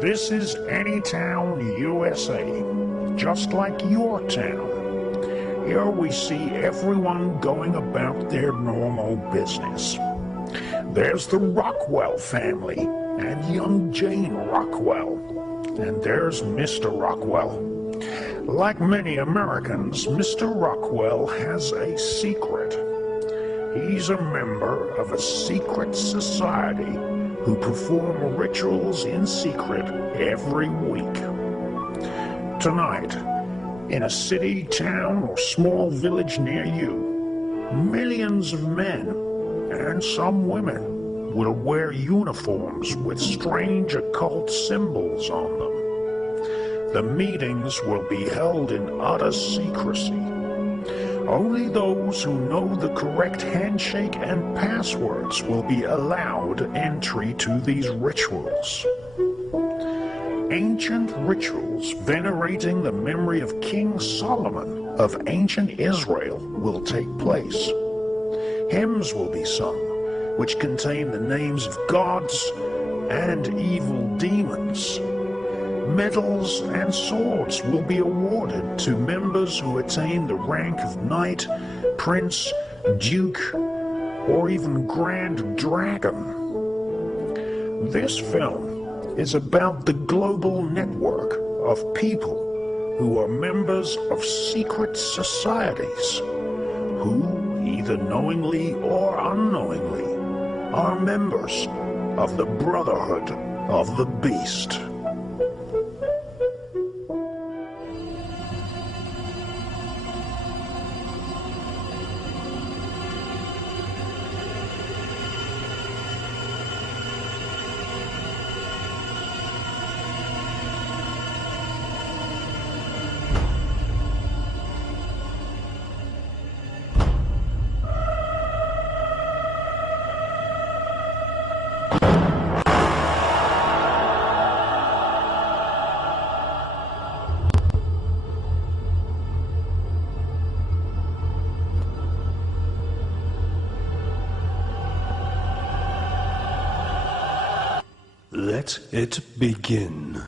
This is any town, USA, just like your town. Here we see everyone going about their normal business. There's the Rockwell family and young Jane Rockwell. And there's Mr. Rockwell. Like many Americans, Mr. Rockwell has a secret. He's a member of a secret society who perform rituals in secret every week. Tonight, in a city, town, or small village near you, millions of men, and some women, will wear uniforms with strange occult symbols on them. The meetings will be held in utter secrecy. Only those who know the correct handshake and passwords will be allowed entry to these rituals. Ancient rituals venerating the memory of King Solomon of ancient Israel will take place. Hymns will be sung, which contain the names of gods and evil demons. Medals and swords will be awarded to members who attain the rank of knight, prince, duke, or even grand dragon. This film is about the global network of people who are members of secret societies, who, either knowingly or unknowingly, are members of the Brotherhood of the Beast. Let it begin.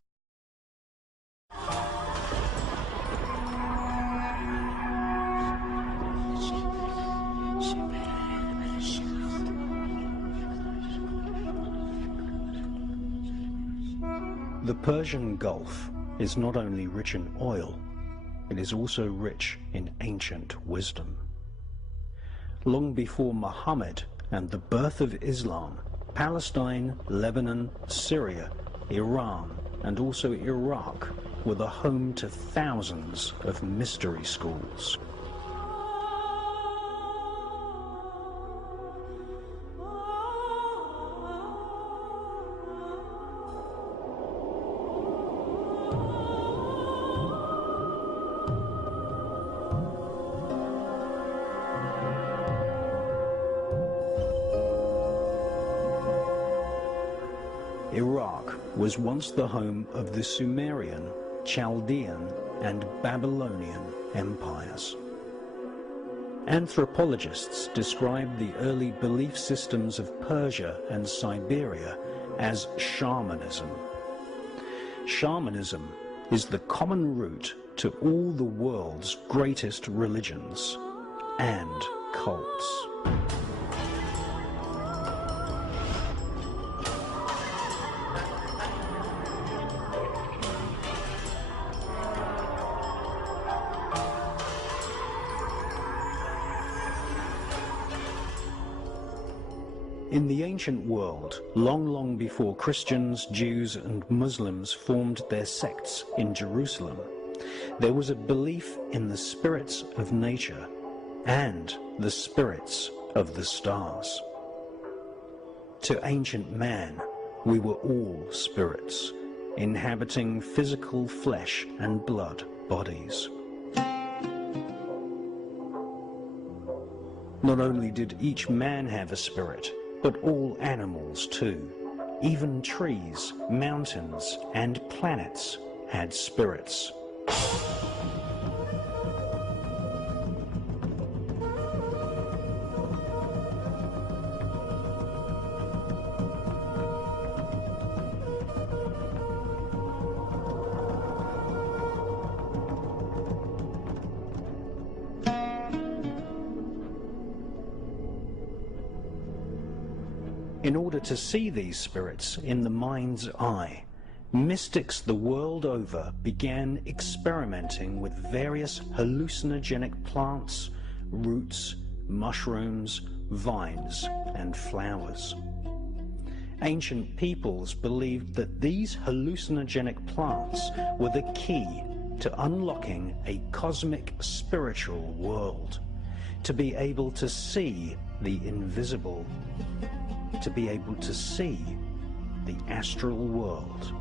The Persian Gulf is not only rich in oil, it is also rich in ancient wisdom. Long before Muhammad and the birth of Islam, Palestine, Lebanon, Syria, Iran, and also Iraq were the home to thousands of mystery schools. Iraq was once the home of the Sumerian, Chaldean, and Babylonian empires. Anthropologists describe the early belief systems of Persia and Siberia as shamanism. Shamanism is the common root to all the world's greatest religions and cults. In the ancient world, long before Christians, Jews, and Muslims formed their sects in Jerusalem, there was a belief in the spirits of nature and the spirits of the stars. To ancient man, we were all spirits, inhabiting physical flesh and blood bodies. Not only did each man have a spirit, but all animals too. Even trees, mountains, and planets had spirits. In order to see these spirits in the mind's eye, mystics the world over began experimenting with various hallucinogenic plants, roots, mushrooms, vines, and flowers. Ancient peoples believed that these hallucinogenic plants were the key to unlocking a cosmic spiritual world, to be able to see the invisible, to be able to see the astral world.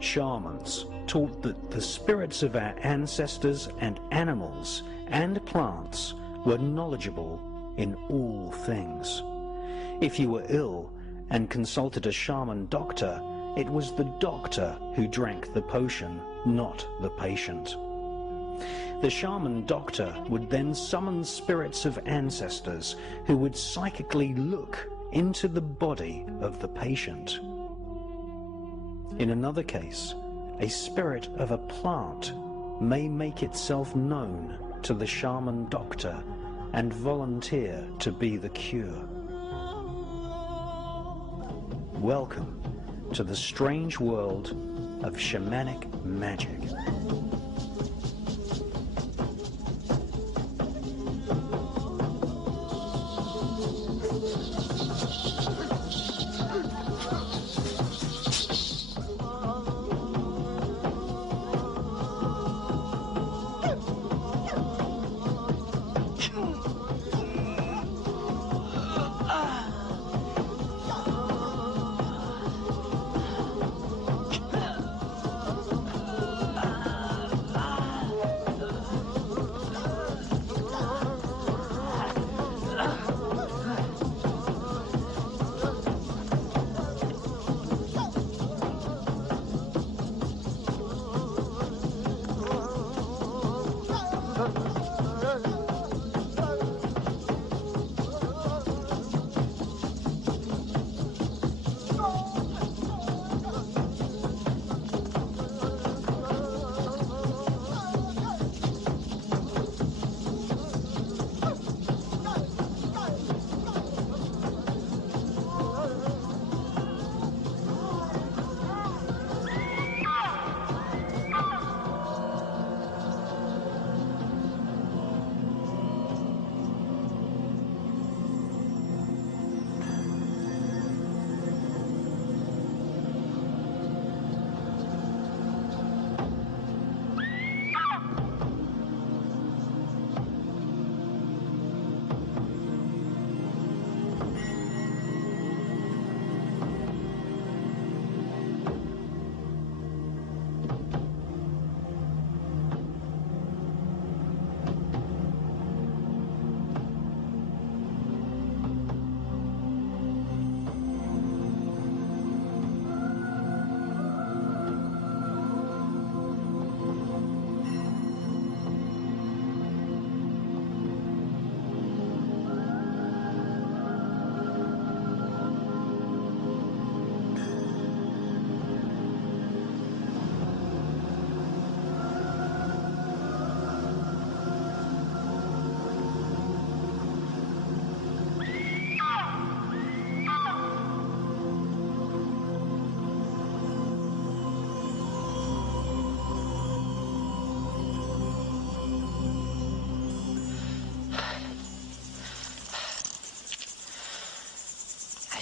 Shamans taught that the spirits of our ancestors and animals and plants were knowledgeable in all things. If you were ill and consulted a shaman doctor, it was the doctor who drank the potion, not the patient. The shaman doctor would then summon spirits of ancestors who would psychically look into the body of the patient. In another case, a spirit of a plant may make itself known to the shaman doctor and volunteer to be the cure. Welcome to the strange world of shamanic magic.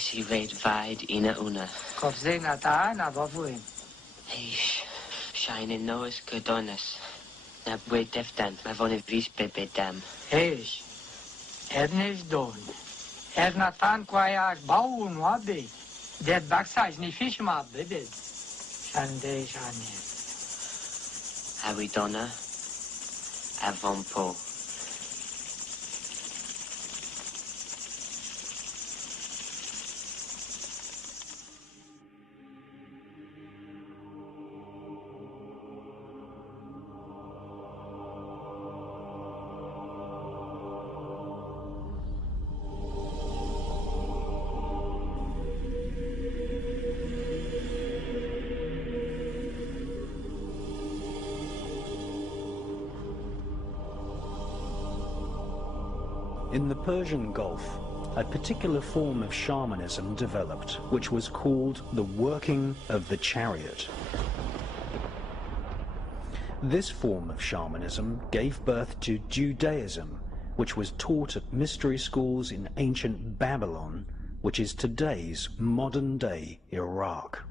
Si weet vaid ina una. Kopse na ta na bafuin. Eish, shine noes kudonas. Na bwe deftan, ma vone vris pepe dam. Eish, ernes don. Na tan kwaya baun wabe. Det baksaj ni fish ma bebed. Shande shane. Hawi donna, avon po. In the Persian Gulf, a particular form of shamanism developed, which was called the working of the chariot. This form of shamanism gave birth to Judaism, which was taught at mystery schools in ancient Babylon, which is today's modern-day Iraq.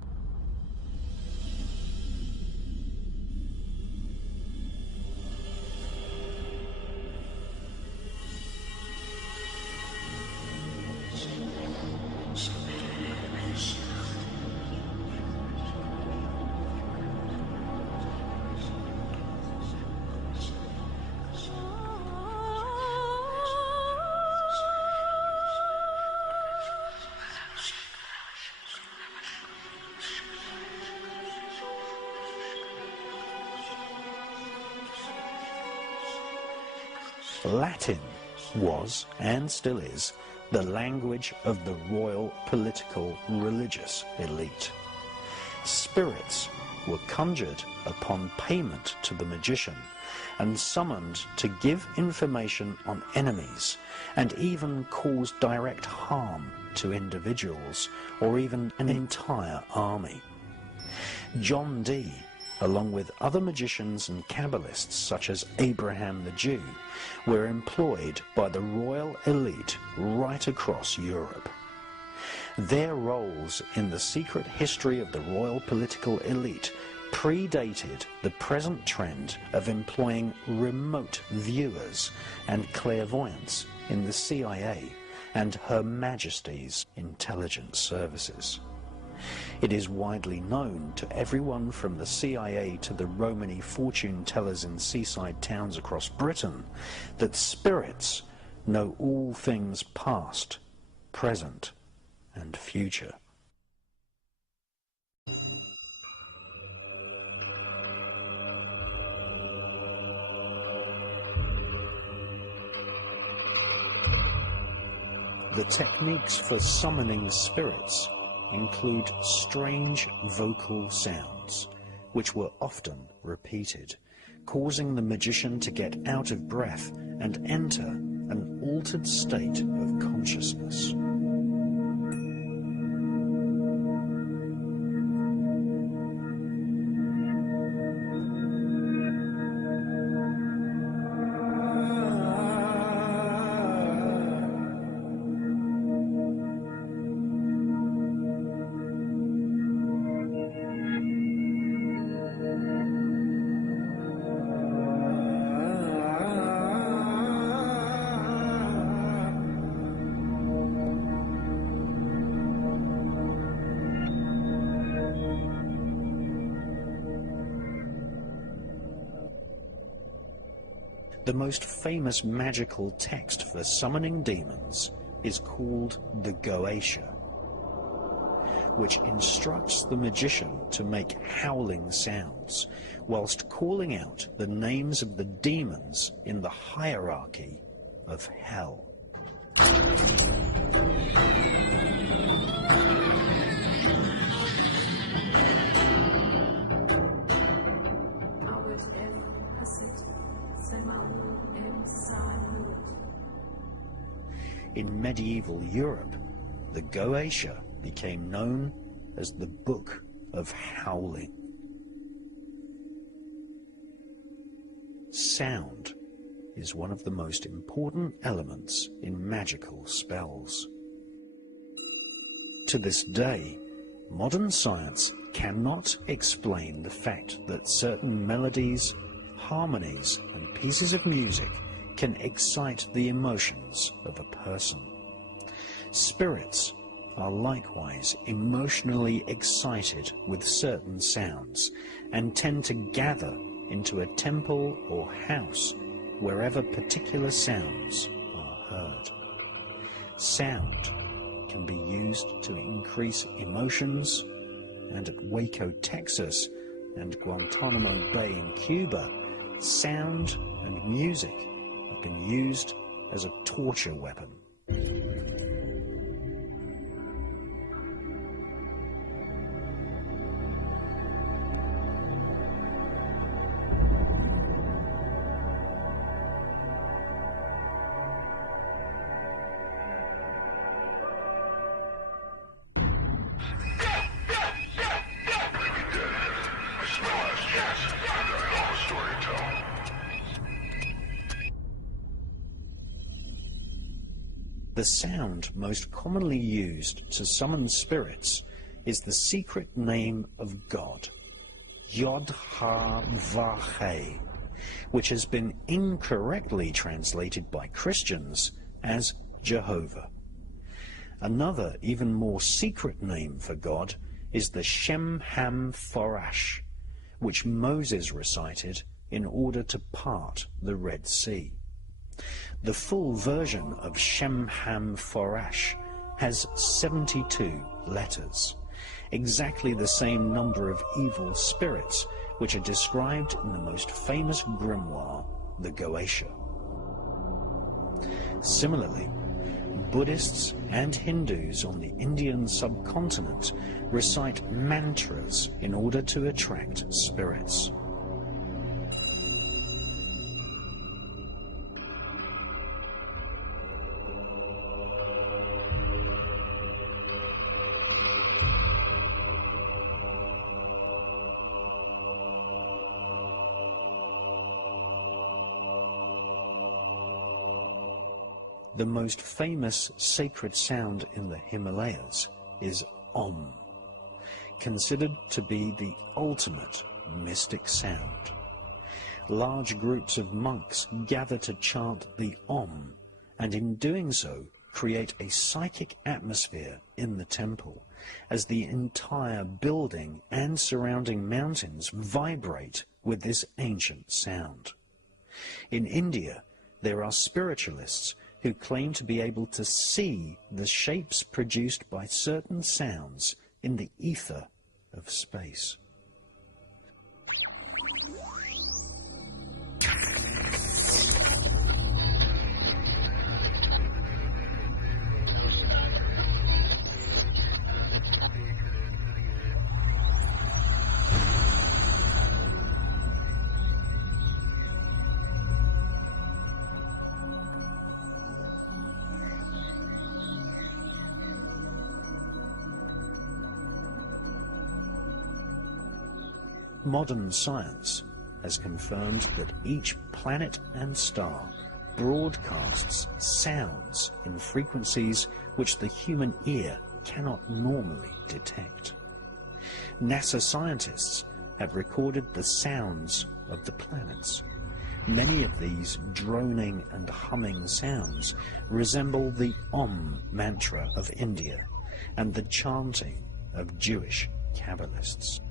Latin was, and still is, the language of the royal political religious elite. Spirits were conjured upon payment to the magician and summoned to give information on enemies and even cause direct harm to individuals or even an entire army. John Dee, along with other magicians and Kabbalists such as Abraham the Jew, were employed by the royal elite right across Europe. Their roles in the secret history of the royal political elite predated the present trend of employing remote viewers and clairvoyants in the CIA and Her Majesty's intelligence services. It is widely known to everyone from the CIA to the Romany fortune tellers in seaside towns across Britain that spirits know all things past, present, and future. The techniques for summoning spirits include strange vocal sounds, which were often repeated, causing the magician to get out of breath and enter an altered state of consciousness. The most famous magical text for summoning demons is called the Goetia, which instructs the magician to make howling sounds whilst calling out the names of the demons in the hierarchy of hell. In medieval Europe, the Goetia became known as the Book of Howling. Sound is one of the most important elements in magical spells. To this day, modern science cannot explain the fact that certain melodies, harmonies, and pieces of music can excite the emotions of a person. Spirits are likewise emotionally excited with certain sounds and tend to gather into a temple or house wherever particular sounds are heard. Sound can be used to increase emotions, and at Waco, Texas, and Guantanamo Bay in Cuba, sound and music have been used as a torture weapon. The sound most commonly used to summon spirits is the secret name of God, Yod-Ha-Vah-He, which has been incorrectly translated by Christians as Jehovah. Another, even more secret name for God is the Shem-Ham-Forash, which Moses recited in order to part the Red Sea. The full version of Shem-Ham-Forash has 72 letters, exactly the same number of evil spirits which are described in the most famous grimoire, the Goetia. Similarly, Buddhists and Hindus on the Indian subcontinent recite mantras in order to attract spirits. The most famous sacred sound in the Himalayas is Om, considered to be the ultimate mystic sound. Large groups of monks gather to chant the Om, and in doing so create a psychic atmosphere in the temple, as the entire building and surrounding mountains vibrate with this ancient sound. In India, there are spiritualists who claim to be able to see the shapes produced by certain sounds in the ether of space. Modern science has confirmed that each planet and star broadcasts sounds in frequencies which the human ear cannot normally detect. NASA scientists have recorded the sounds of the planets. Many of these droning and humming sounds resemble the Om mantra of India and the chanting of Jewish Kabbalists.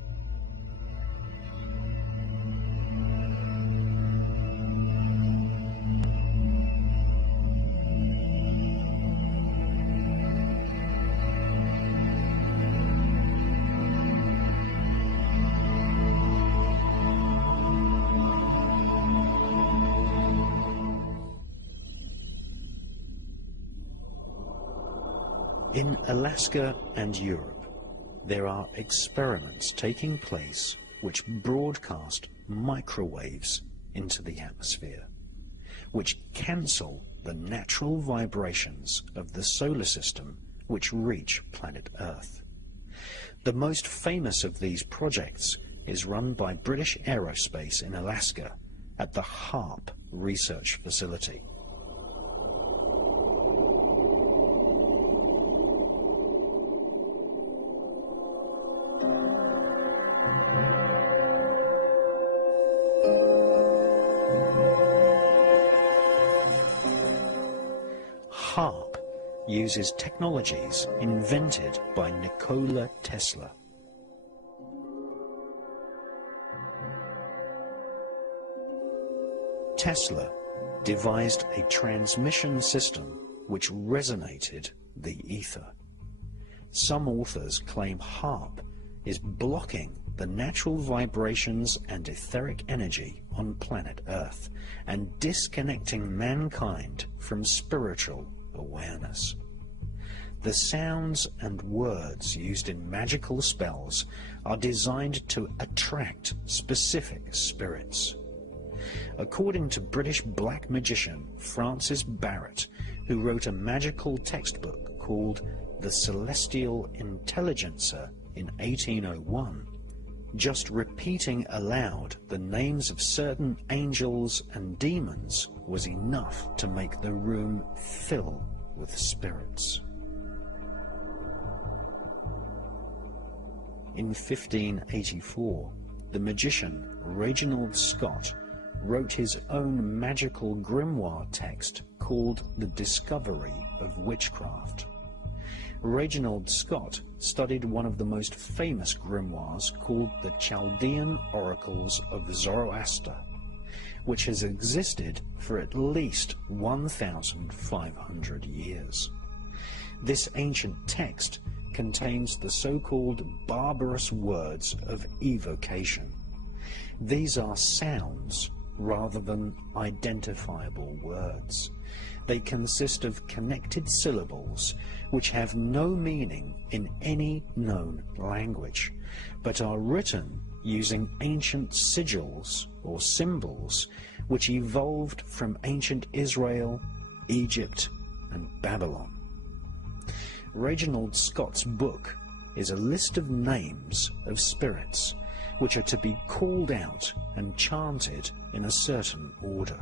In Alaska and Europe, there are experiments taking place which broadcast microwaves into the atmosphere, which cancel the natural vibrations of the solar system which reach planet Earth. The most famous of these projects is run by British Aerospace in Alaska at the HARP research facility. HARP uses technologies invented by Nikola Tesla. Tesla devised a transmission system which resonated the ether. Some authors claim HARP is blocking the natural vibrations and etheric energy on planet Earth and disconnecting mankind from spiritual awareness. The sounds and words used in magical spells are designed to attract specific spirits. According to British black magician Francis Barrett, who wrote a magical textbook called The Celestial Intelligencer in 1801, just repeating aloud the names of certain angels and demons was enough to make the room fill with spirits. In 1584, the magician Reginald Scott wrote his own magical grimoire text called The Discovery of Witchcraft. Reginald Scott studied one of the most famous grimoires called the Chaldean Oracles of Zoroaster, which has existed for at least 1,500 years. This ancient text contains the so-called barbarous words of evocation. These are sounds rather than identifiable words. They consist of connected syllables which have no meaning in any known language, but are written using ancient sigils or symbols which evolved from ancient Israel, Egypt, and Babylon. Reginald Scott's book is a list of names of spirits which are to be called out and chanted in a certain order.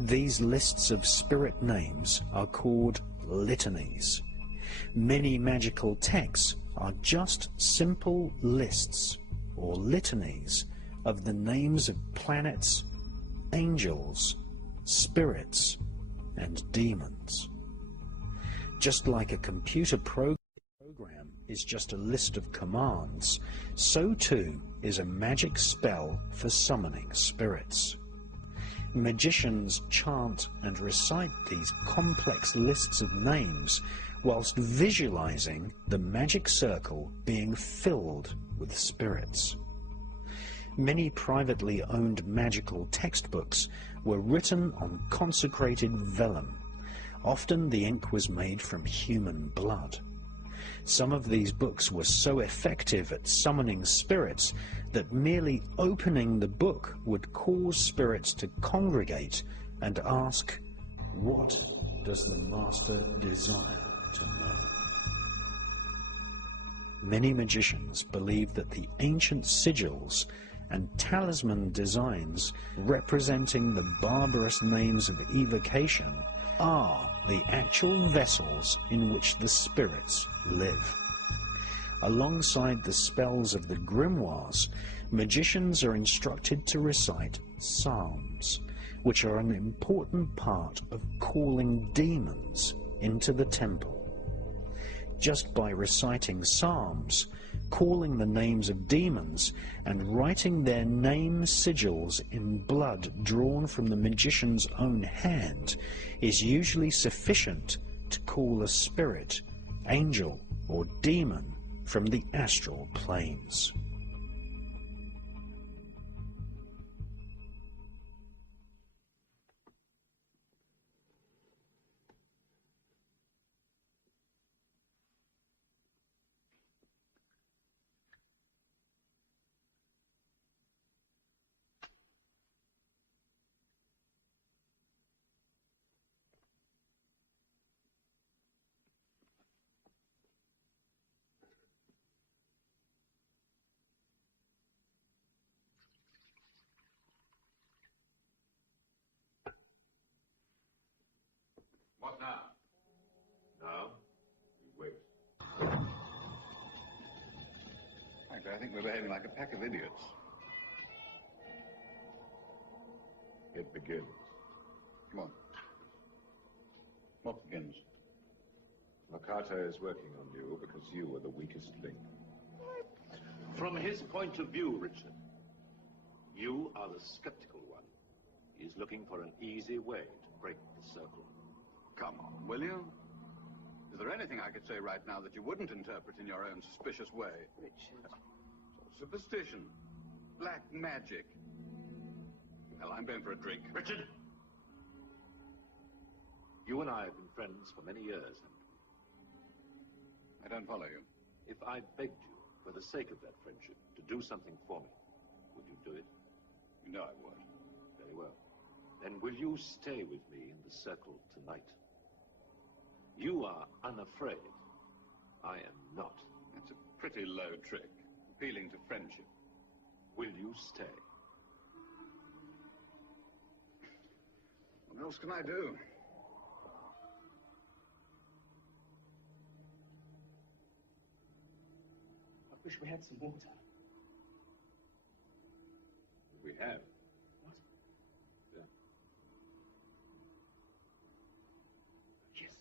These lists of spirit names are called litanies. Many magical texts are just simple lists or litanies of the names of planets, angels, spirits, and demons. Just like a computer program is just a list of commands, so too is a magic spell for summoning spirits. Magicians chant and recite these complex lists of names whilst visualizing the magic circle being filled with spirits. Many privately owned magical textbooks were written on consecrated vellum. Often the ink was made from human blood. Some of these books were so effective at summoning spirits that merely opening the book would cause spirits to congregate and ask, "What does the master desire to know?" Many magicians believe that the ancient sigils and talisman designs representing the barbarous names of evocation are the actual vessels in which the spirits live. Alongside the spells of the grimoires, magicians are instructed to recite psalms, which are an important part of calling demons into the temple. Just by reciting psalms, calling the names of demons, and writing their name sigils in blood drawn from the magician's own hand is usually sufficient to call a spirit, angel, or demon from the astral planes. What now? Now, you wait. Frankly, I think we're behaving like a pack of idiots. It begins. Come on. What begins? Makata is working on you because you are the weakest link. From his point of view, Richard, you are the skeptical one. He's looking for an easy way to break the circle. Come on, will you? Is there anything I could say right now that you wouldn't interpret in your own suspicious way? Richard. Superstition. Black magic. Well, I'm going for a drink. Richard! You and I have been friends for many years, haven't we? I don't follow you. If I begged you, for the sake of that friendship, to do something for me, would you do it? You know I would. Very well. Then will you stay with me in the circle tonight? You are unafraid. I am not. That's a pretty low trick, appealing to friendship. Will you stay? What else can I do? Wish we had some water. We have. What? Yeah. Yes.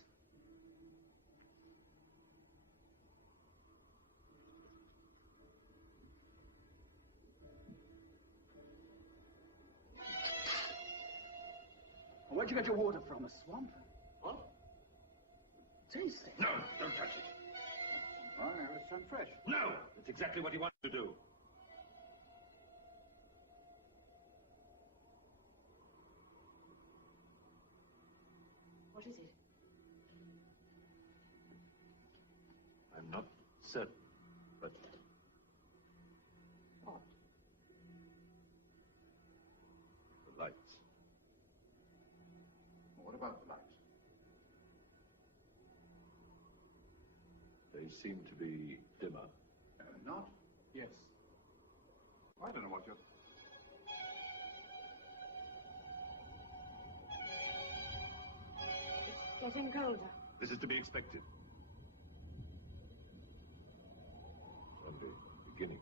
Where'd you get your water from? A swamp? What? Taste it. No, don't touch it. Oh, it's sun fresh. No! That's exactly what he wanted to do. What is it? I'm not certain, but What? the lights. What about the lights? They seem to be dimmer. Not? Yes. I don't know what you're... It's getting colder. This is to be expected. It's only beginning.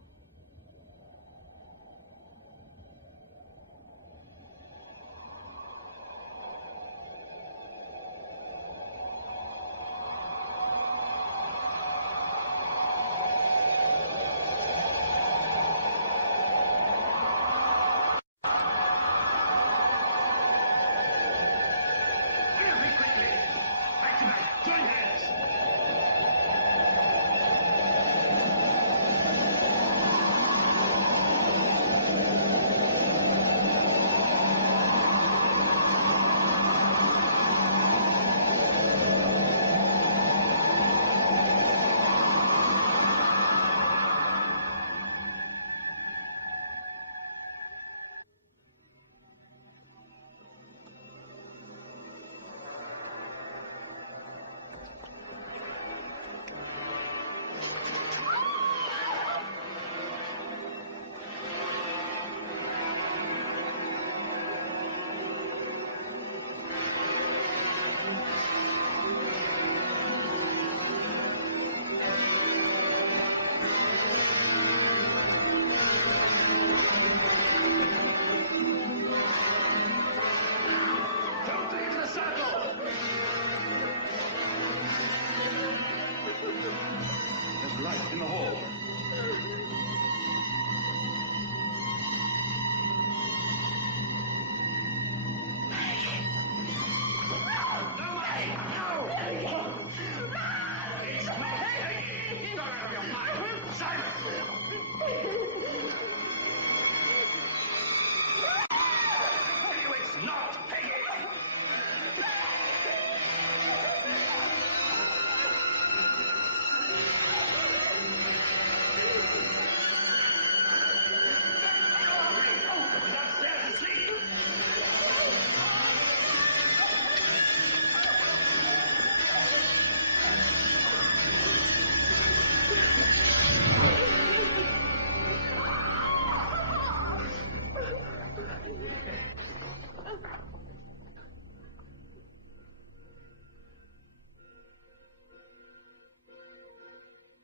There's light in the hall.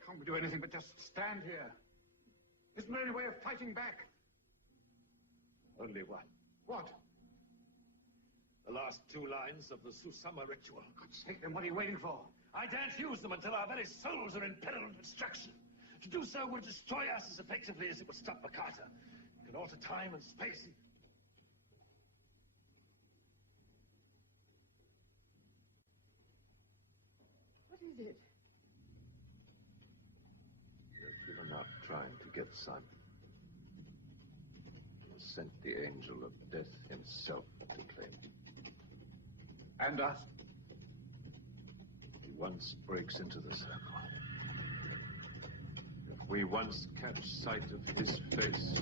Can't we do anything but just stand here? Isn't there any way of fighting back? Only one. What? The last two lines of the Susama ritual. God's sake, then what are you waiting for? I daren't use them until our very souls are in peril of destruction. To do so would destroy us as effectively as it would stop Makata. It can alter time and space. What is it? You've given up trying to get Simon. He has sent the angel of death himself to claim him. And us? If he once breaks into the circle, if we once catch sight of his face...